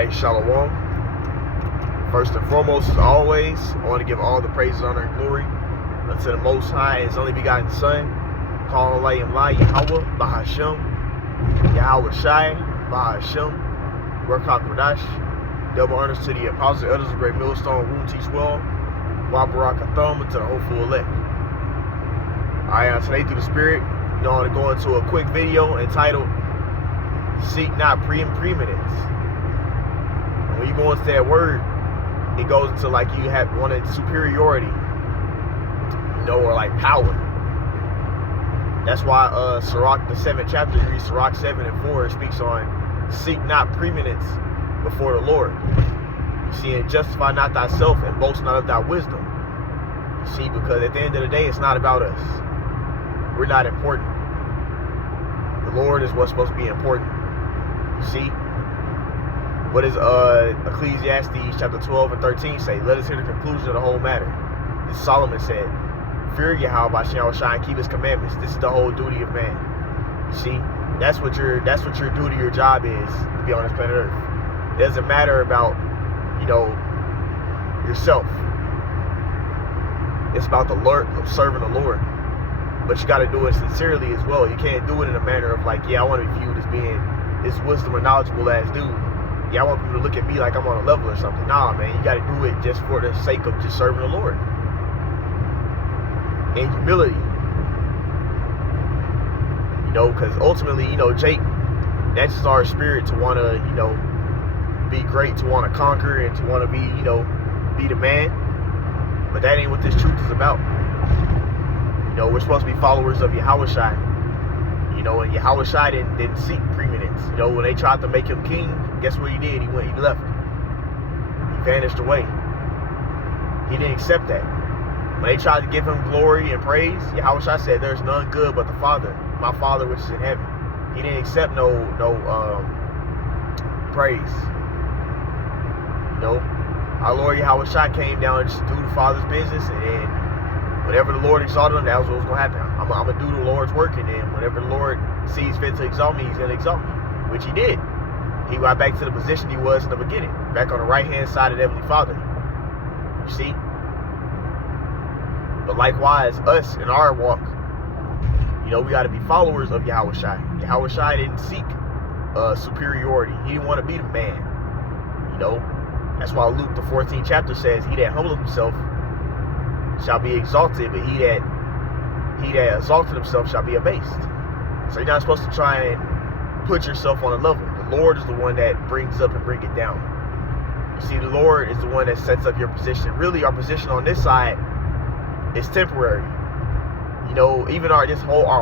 Alright, Shalom. First and foremost, as always, I want to give all the praise, honor, and glory unto the Most High and His only begotten Son, calling Yahweh, Bahashem, Yahweh Shai, Bahashem, Work HaKodash, double honors to the apostles and elders of Great Millstone, Room Teach Well, Wabarak Atham, and to the hopeful elect. Alright, today through the Spirit, I want to go into a quick video entitled, Seek Not Preeminence. And when you go into that word, it goes into like you have wanted superiority, or like power. That's why Sirach, the 7th chapter, you read Sirach 7 and 4, it speaks on seek not preeminence before the Lord. You see, and justify not thyself and boast not of thy wisdom. You see, because at the end of the day, it's not about us. We're not important. The Lord is what's supposed to be important. You see? What does Ecclesiastes chapter 12 and 13 say? Let us hear the conclusion of the whole matter. As Solomon said, fear Yahweh by Shai and keep his commandments. This is the whole duty of man. You see? That's what your duty, your job is to be on this planet Earth. It doesn't matter about, yourself. It's about the Lord, serving the Lord. But you got to do it sincerely as well. You can't do it in a manner of like, yeah, I want to be viewed as being this wisdom or knowledgeable ass dude. Yeah, I want people to look at me like I'm on a level or something. Nah, man, you got to do it just for the sake of just serving the Lord. And humility. Because ultimately, Jake, that's just our spirit to want to, be great, to want to conquer, and to want to be, be the man. But that ain't what this truth is about. We're supposed to be followers of Yahweh Shai. And Yahweh Shai didn't seek preeminence. When they tried to make him king, guess what he did? He left. He vanished away. He didn't accept that. When they tried to give him glory and praise, Yahweh Shai said, there's none good but the Father, my Father which is in heaven. He didn't accept no praise. Our Lord Yahweh Shai came down and just do the Father's business, and then whenever the Lord exalted him, that was what was going to happen. I'm going to do the Lord's work, and then whenever the Lord sees fit to exalt me, he's going to exalt me, which he did. He got back to the position he was in the beginning, back on the right-hand side of the Heavenly Father. You see? But likewise, us in our walk, we got to be followers of Yahweh Shai. Yahweh Shai didn't seek superiority. He didn't want to be the man. That's why Luke, the 14th chapter says, he that humbleth himself shall be exalted, but he that exalted himself shall be abased. So you're not supposed to try and put yourself on a level. The Lord is the one that brings up and bring it down. You see, the Lord is the one that sets up your position. Really, our position on this side is temporary. Even our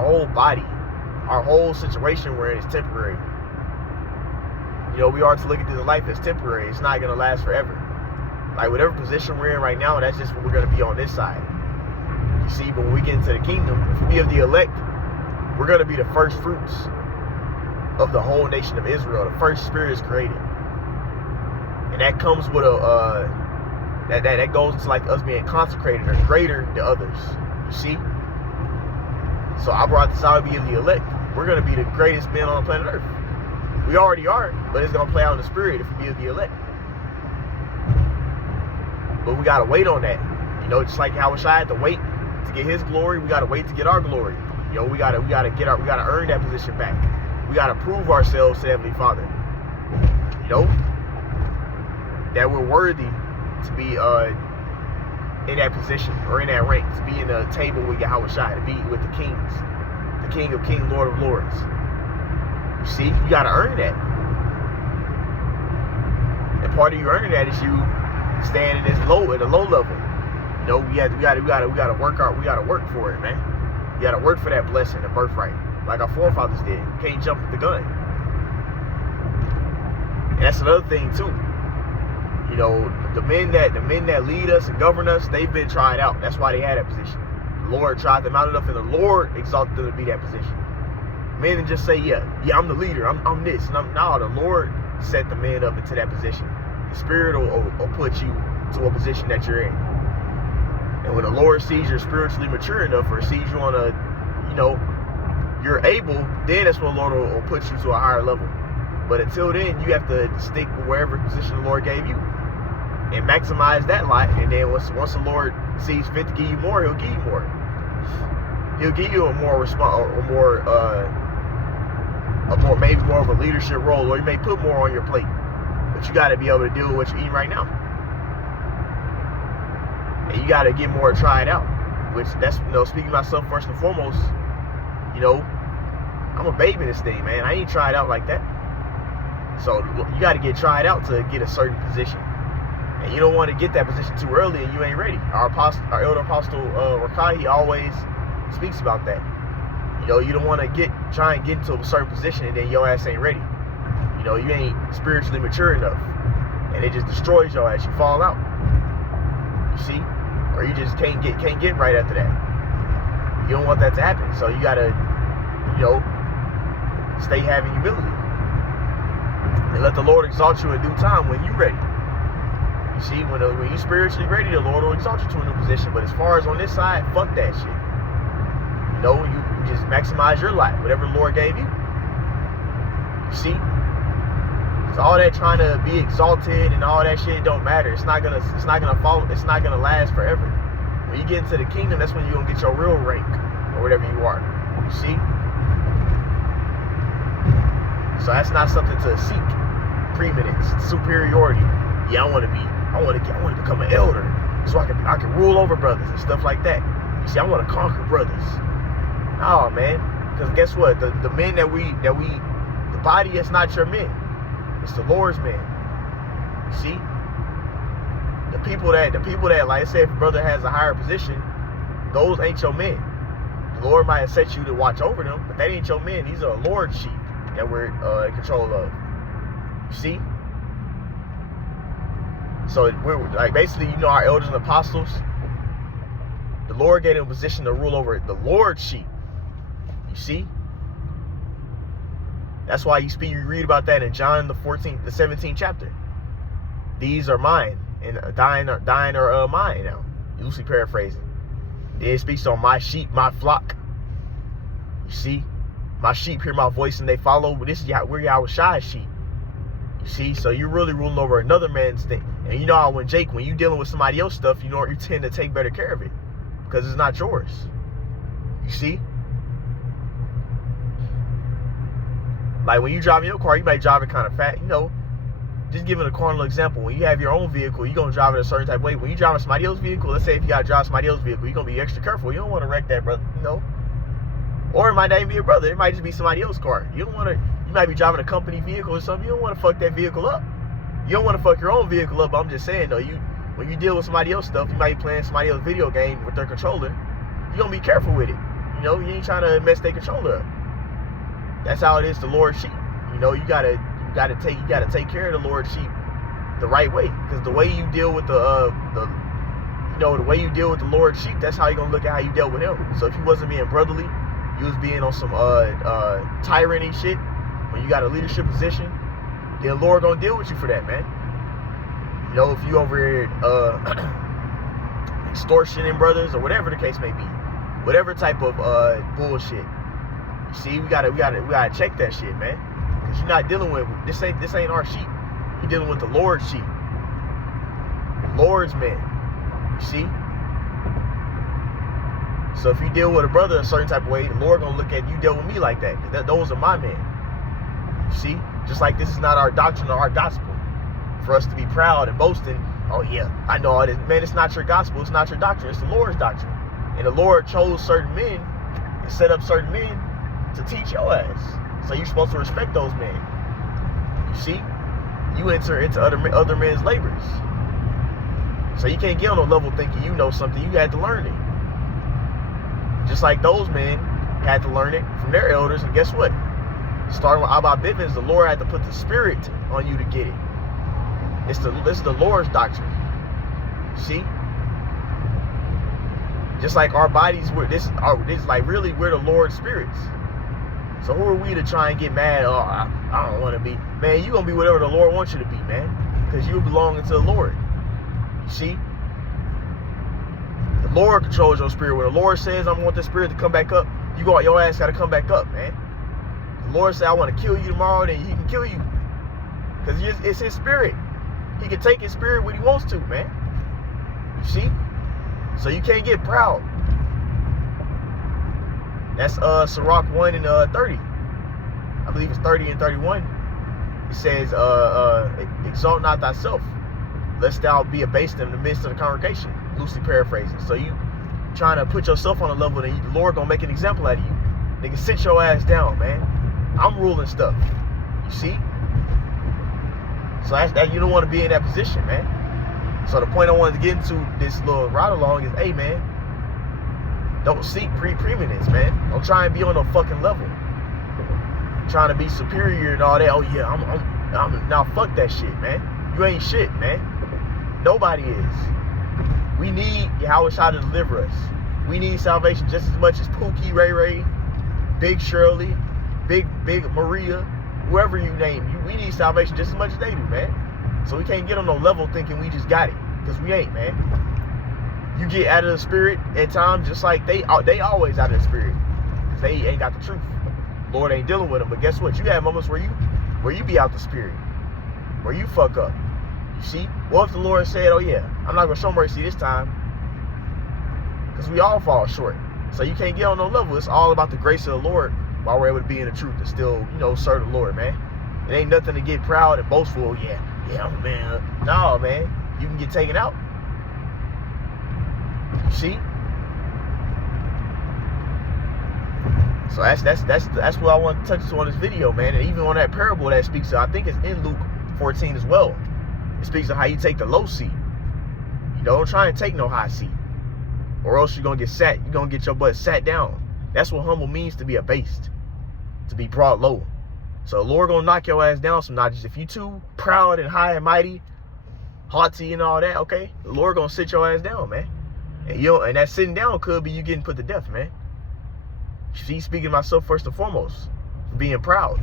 whole body, our whole situation we're in is temporary. We are to look at this life as temporary. It's not going to last forever. Like whatever position we're in right now, that's just what we're going to be on this side. You see, but when we get into the kingdom, if we be of the elect, we're going to be the first fruits of the whole nation of Israel. The first spirit is created. And that comes with that goes into like us being consecrated or greater than others. You see? So I brought this out to be of the elect. We're going to be the greatest men on the planet Earth. We already are, but it's going to play out in the spirit if we be of the elect. But we got to wait on that. Just like how Shai had to wait to get his glory, we got to wait to get our glory. We got to earn that position back. We got to prove ourselves to the Heavenly Father. That we're worthy to be in that position or in that rank, to be in the table with Yahweh Shai, to be with the kings, the King of Kings, Lord of Lords. You see, you got to earn that. And part of you earning that is you staying at a low level. We gotta work for it, man. You gotta work for that blessing, the birthright, like our forefathers did. You can't jump with the gun. And that's another thing too. The men that lead us and govern us, they've been tried out. That's why they had that position. The Lord tried them out enough, and the Lord exalted them to be that position. Men didn't just say, yeah, I'm the leader. I'm this. And no, the Lord set the man up into that position. The Spirit will put you to a position that you're in. And when the Lord sees you're spiritually mature enough, or sees you on a, you're able, then that's when the Lord will put you to a higher level. But until then, you have to stick with wherever position the Lord gave you and maximize that lot. And then once the Lord sees fit to give you more, he'll give you more. He'll give you a more maybe more of a leadership role, or he may put more on your plate. But you got to be able to deal with what you're eating right now. And you got to get more, try it out. Which that's, speaking to myself first and foremost, I'm a baby in this thing, man. I ain't tried out like that. So you got to get tried out to get a certain position. And you don't want to get that position too early and you ain't ready. Our elder apostle, Rakai, he always speaks about that. You don't want to try and get into a certain position and then your ass ain't ready. You ain't spiritually mature enough. And it just destroys your ass. You fall out. You see? Or you just can't get right after that. You don't want that to happen. So you gotta, stay having humility. And let the Lord exalt you in due time when you're ready. You see, when you're spiritually ready, the Lord will exalt you to a new position. But as far as on this side, fuck that shit. You just maximize your life, whatever the Lord gave you. You see? So all that trying to be exalted and all that shit don't matter. It's not gonna last forever. When you get into the kingdom, that's when you're gonna get your real rank or whatever you are. You see? So that's not something to seek. Preeminence, superiority. Yeah, I want to become an elder so I can rule over brothers and stuff like that. You see, I want to conquer brothers. No, man, because guess what? The men the body is not your men. It's the Lord's men. You see, the people that, like I said, if a brother has a higher position, those ain't your men. The Lord might have set you to watch over them, but that ain't your men. These are Lord's sheep that we're in control of. You see? So we're like basically, our elders and apostles, the Lord gave them a position to rule over the Lord's sheep. You see? That's why you read about that in John the 17th chapter. These are mine, and thine are mine now. Loosely paraphrasing. Then it speaks on my sheep, my flock. You see? My sheep hear my voice and they follow. This is we're Yahweh's sheep. You see? So you're really ruling over another man's thing. And you know how when you're dealing with somebody else's stuff, you tend to take better care of it. Because it's not yours. You see? Like when you drive your car, you might drive it kind of fast. Just giving a carnal example. When you have your own vehicle, you're going to drive it a certain type of way. When you drive somebody else's vehicle, let's say if you got to drive somebody else's vehicle, you're going to be extra careful. You don't want to wreck that, brother. Or it might not even be your brother. It might just be somebody else's car. You might be driving a company vehicle or something. You don't want to fuck that vehicle up. You don't want to fuck your own vehicle up. But I'm just saying, though, when you deal with somebody else's stuff, you might be playing somebody else's video game with their controller. You're going to be careful with it. You ain't trying to mess their controller up. That's how it is to Lord's sheep. You gotta take care of the Lord's sheep the right way. Because the way you deal with the way you deal with the Lord's sheep, that's how you're gonna look at how you dealt with him. So if you wasn't being brotherly, you was being on some tyranny shit when you got a leadership position, then the Lord gonna deal with you for that, man. If you over here extortioning brothers or whatever the case may be, whatever type of bullshit. You see, we gotta check that shit, man. Cause you're not dealing with this ain't our sheep. You're dealing with the Lord's sheep. Lord's men. You see? So if you deal with a brother a certain type of way, the Lord gonna look at you deal with me like that. Cause those are my men. You see? Just like this is not our doctrine or our gospel. For us to be proud and boasting, oh yeah, I know all this. Man, it's not your gospel, it's not your doctrine, it's the Lord's doctrine. And the Lord chose certain men and set up certain men to teach your ass. So you're supposed to respect those men. You see? You enter into other men's labors. So you can't get on a level thinking you know something. You had to learn it. Just like those men had to learn it from their elders. And guess what? Starting with Abba Bivens, the Lord had to put the spirit on you to get it. This is the Lord's doctrine. See? Just like our bodies, we're the Lord's spirits. So who are we to try and get mad? Oh, I don't want to be. Man, you're going to be whatever the Lord wants you to be, man. Because you belong to the Lord. You see? The Lord controls your spirit. When the Lord says, I want the spirit to come back up, your ass got to come back up, man. The Lord said, I want to kill you tomorrow, then he can kill you. Because it's his spirit. He can take his spirit when he wants to, man. You see? So you can't get proud. That's Sirach 1 and 30. I believe it's 30 and 31. It says, exalt not thyself, lest thou be abased in the midst of the congregation. Loosely paraphrasing. So you trying to put yourself on a level that the Lord gonna make an example out of you. Nigga, sit your ass down, man. I'm ruling stuff. You see? So that you don't want to be in that position, man. So the point I wanted to get into this little ride along is, hey, man, don't seek preeminence, man. Don't try and be on no fucking level. Trying to be superior and all that. Oh yeah, I'm now fuck that shit, man. You ain't shit, man. Nobody is. We need Yahweh Shai to deliver us. We need salvation just as much as Pookie, Ray Ray, Big Shirley, Big Maria, whoever you name. We need salvation just as much as they do, man. So we can't get on no level thinking we just got it, because we ain't, man. You get out of the spirit at times, just like they always out of the spirit. They ain't got the truth. Lord ain't dealing with them. But guess what? You have moments where you be out the spirit, where you fuck up. You see? What if the Lord said, oh yeah, I'm not gonna show mercy this time, because we all fall short. So you can't get on no level. It's all about the grace of the Lord while we're able to be in the truth and still, serve the Lord, man. It ain't nothing to get proud and boastful. Yeah, I'm a man. No, man. You can get taken out. You see? So that's what I want to touch on this video, man. And even on that parable that speaks of, I think it's in Luke 14 as well. It speaks of how you take the low seat. Don't try and take no high seat, or else you're gonna get your butt sat down. That's what humble means, to be abased, to be brought low. So the Lord gonna knock your ass down some notches. If you too proud and high and mighty, haughty and all that, okay, the Lord gonna sit your ass down, man. And that sitting down could be you getting put to death, man. See, speaking of myself first and foremost, for being proud.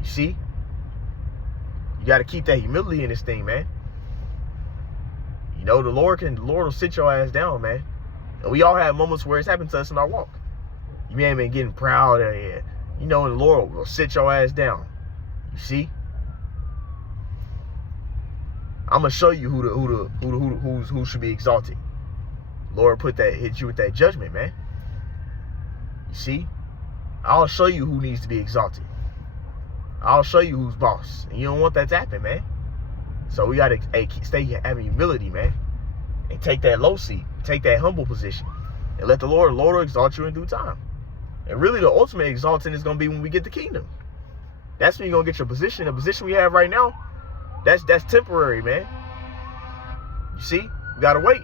You see? You got to keep that humility in this thing, man. The Lord will sit your ass down, man. And we all have moments where it's happened to us in our walk. You may have been getting proud, and the Lord will sit your ass down. You see? I'm gonna show you who should be exalted. Lord hit you with that judgment, man. You see? I'll show you who needs to be exalted. I'll show you who's boss. And you don't want that to happen, man. So we gotta stay having humility, man. And take that low seat. Take that humble position. And let the Lord will exalt you in due time. And really the ultimate exalting is gonna be when we get the kingdom. That's when you're gonna get your position. The position we have right now, that's temporary, man. You see? We gotta wait.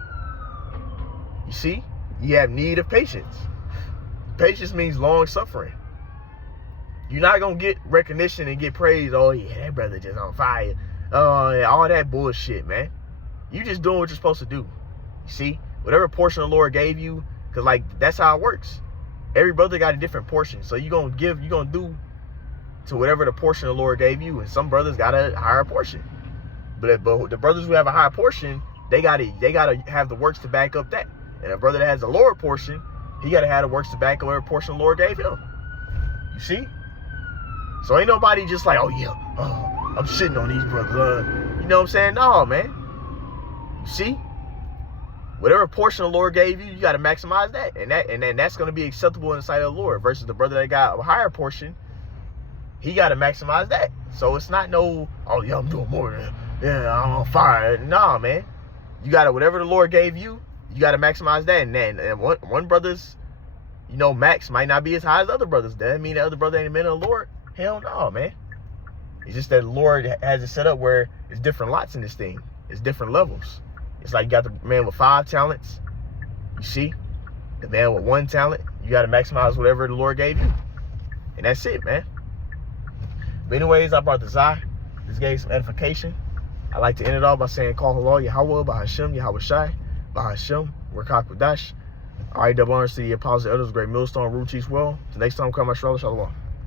You see? You have need of patience. Patience means long suffering. You're not gonna get recognition and get praise. Oh yeah, that brother just on fire. Yeah, all that bullshit, man. You just doing what you're supposed to do. You see? Whatever portion the Lord gave you, because that's how it works. Every brother got a different portion. So you're gonna do to whatever the portion the Lord gave you. And some brothers got a higher portion. But the brothers who have a higher portion, they gotta have the works to back up that. And a brother that has a lower portion, he gotta have the works to back up whatever portion the Lord gave him. You see? So ain't nobody just like, oh yeah, I'm shitting on these brothers. You know what I'm saying? No, man. You see? Whatever portion the Lord gave you, you got to maximize that. And then that's going to be acceptable in the sight of the Lord. Versus the brother that got a higher portion, he got to maximize that. So it's not no, oh yeah, I'm doing more than, yeah, I'm on fire. Nah, man. You got to, whatever the Lord gave you, you got to maximize that. And one brother's, max might not be as high as other brothers. Doesn't mean the other brother ain't a man of the Lord. Hell no, man. It's just that the Lord has it set up where it's different lots in this thing. It's different levels. It's like you got the man with 5 talents. You see? The man with 1 talent. You got to maximize whatever the Lord gave you. And that's it, man. But anyways, I brought the Zah. This gave some edification. I like to end it all by saying, call hello, Yahweh, Bahashem, Yahweh Shai, Bahashem, Rakak Wadash. All right, double honors to the apostles, elders, great millstone, root, teach well. Till next time, come, my Shalom.